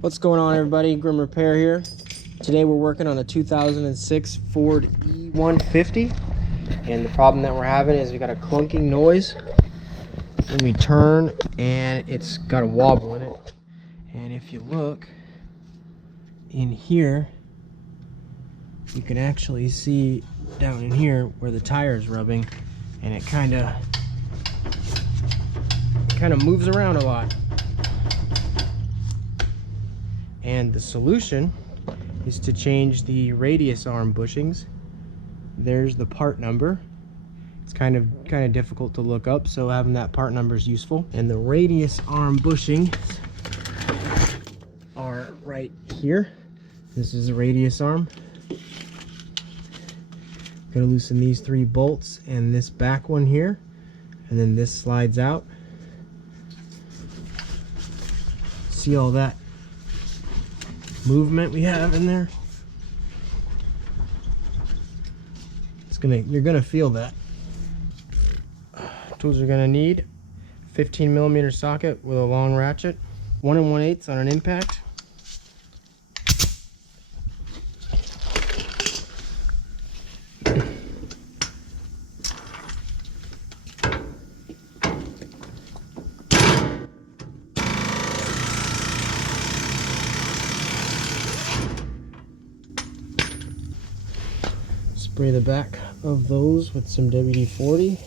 What's going on, everybody? Grim Repair here. Today we're working on a 2006 Ford E150, and the problem that we're having is we got a clunking noise when we turn, and it's got a wobble in it. And if you look in here, you can actually see down in here where the tire is rubbing, and it kind of moves around a lot. And the solution is to change the radius arm bushings. There's the part number. It's kind of difficult to look up, so having that part number is useful. And the radius arm bushings are right here. This is the radius arm. Gonna loosen these 3 bolts and this back one here, and then this slides out. See all that movement we have in there? You're gonna feel that. Tools you're gonna need: 15mm socket with a long ratchet, 1 1/8 on an impact, spray the back of those with some WD-40.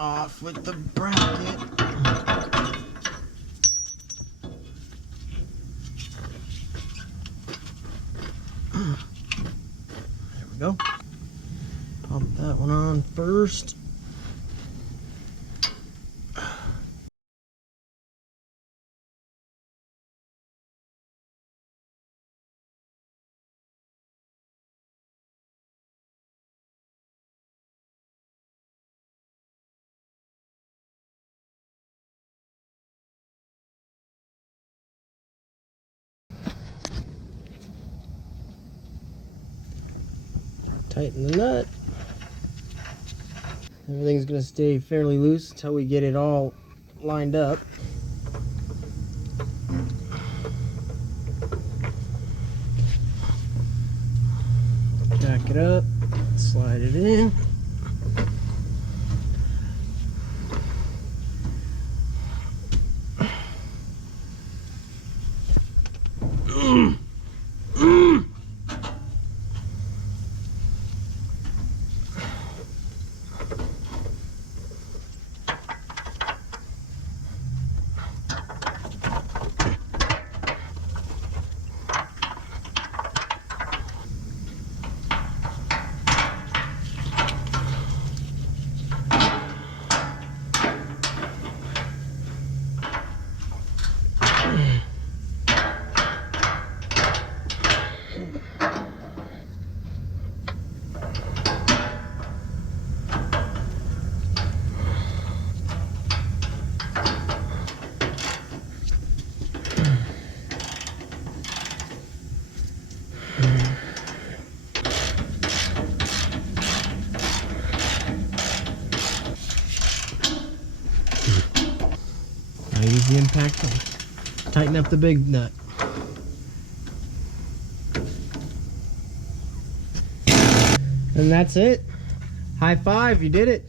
Off with the bracket. There we go. Pump that one on first. Tighten the nut. Everything's going to stay fairly loose until we get it all lined up. Jack it up, slide it in. Now use the impact to tighten up the big nut. And that's it. High five, you did it.